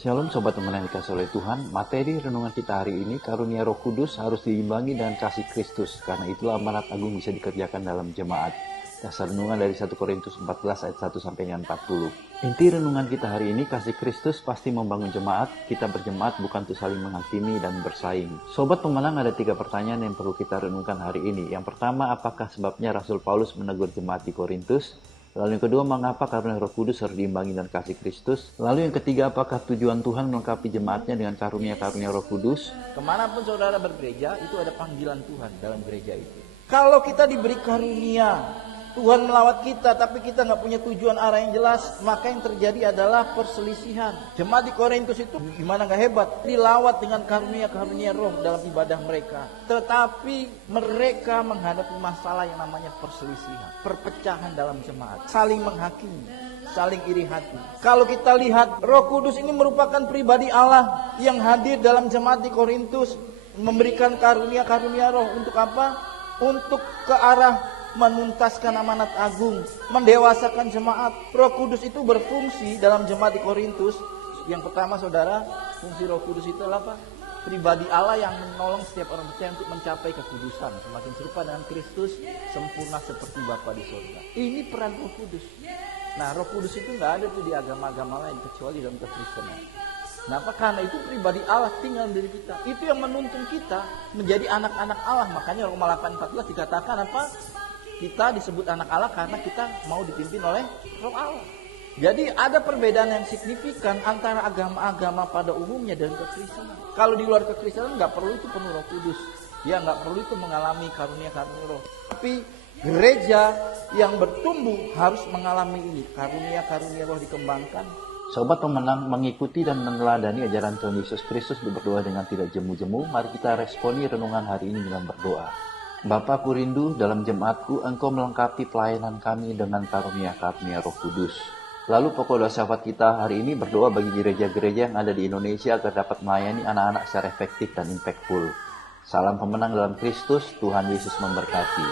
Shalom Sobat Teman yang dikasih oleh Tuhan. Materi renungan kita hari ini, karunia Roh Kudus harus diimbangi dengan kasih Kristus, karena itulah amanat agung bisa dikerjakan dalam jemaat. Dasar renungan dari 1 Korintus 14 ayat 1 sampai 40. Inti renungan kita hari ini, kasih Kristus pasti membangun jemaat. Kita berjemaat bukan untuk saling menghakimi dan bersaing. Sobat pemenang, ada 3 pertanyaan yang perlu kita renungkan hari ini. Yang pertama, apakah sebabnya Rasul Paulus menegur jemaat di Korintus? Lalu yang kedua, mengapa karunia Roh Kudus harus diimbangi dengan kasih Kristus? Lalu yang ketiga, apakah tujuan Tuhan melengkapi jemaatnya dengan karunia-karunia Roh Kudus? Kemanapun saudara bergereja, itu ada panggilan Tuhan dalam gereja itu. Kalau kita diberi karunia, Tuhan melawat kita, tapi kita nggak punya tujuan arah yang jelas, maka yang terjadi adalah perselisihan. Jemaat di Korintus itu gimana nggak hebat, dilawat dengan karunia-karunia roh dalam ibadah mereka. Tetapi mereka menghadapi masalah yang namanya perselisihan, perpecahan dalam jemaat, saling menghakimi, saling iri hati. Kalau kita lihat, Roh Kudus ini merupakan pribadi Allah yang hadir dalam jemaat di Korintus, memberikan karunia-karunia roh untuk apa? Untuk ke arah menuntaskan amanat agung, mendewasakan jemaat. Roh Kudus itu berfungsi dalam jemaat di Korintus. Yang pertama saudara, fungsi Roh Kudus itu adalah apa? Pribadi Allah yang menolong setiap orang percaya untuk mencapai kekudusan, semakin serupa dengan Kristus, sempurna seperti Bapa di surga. Ini peran Roh Kudus. Nah, Roh Kudus itu nggak ada tuh di agama-agama lain kecuali dalam kekristenan. Kenapa? Karena itu pribadi Allah tinggal di diri kita. Itu yang menuntun kita menjadi anak-anak Allah. Makanya Roma 8:14 dikatakan apa? Kita disebut anak Allah karena kita mau dipimpin oleh Roh Allah. Jadi ada perbedaan yang signifikan antara agama-agama pada umumnya dan kekristenan. Kalau di luar kekristenan nggak perlu itu penuh Roh Kudus. Ya nggak perlu itu mengalami karunia-karunia roh. Tapi gereja yang bertumbuh harus mengalami ini. Karunia-karunia roh dikembangkan. Sobat pemenang, mengikuti dan meneladani ajaran Tuhan Yesus Kristus berdoa dengan tidak jemu-jemu. Mari kita responi renungan hari ini dengan berdoa. Bapa-Ku rindu dalam jemaatku, Engkau melengkapi pelayanan kami dengan karunia-karunia Roh Kudus. Lalu pokok doa syafaat kita hari ini berdoa bagi gereja-gereja yang ada di Indonesia agar dapat melayani anak-anak secara efektif dan impactful. Salam pemenang dalam Kristus, Tuhan Yesus memberkati.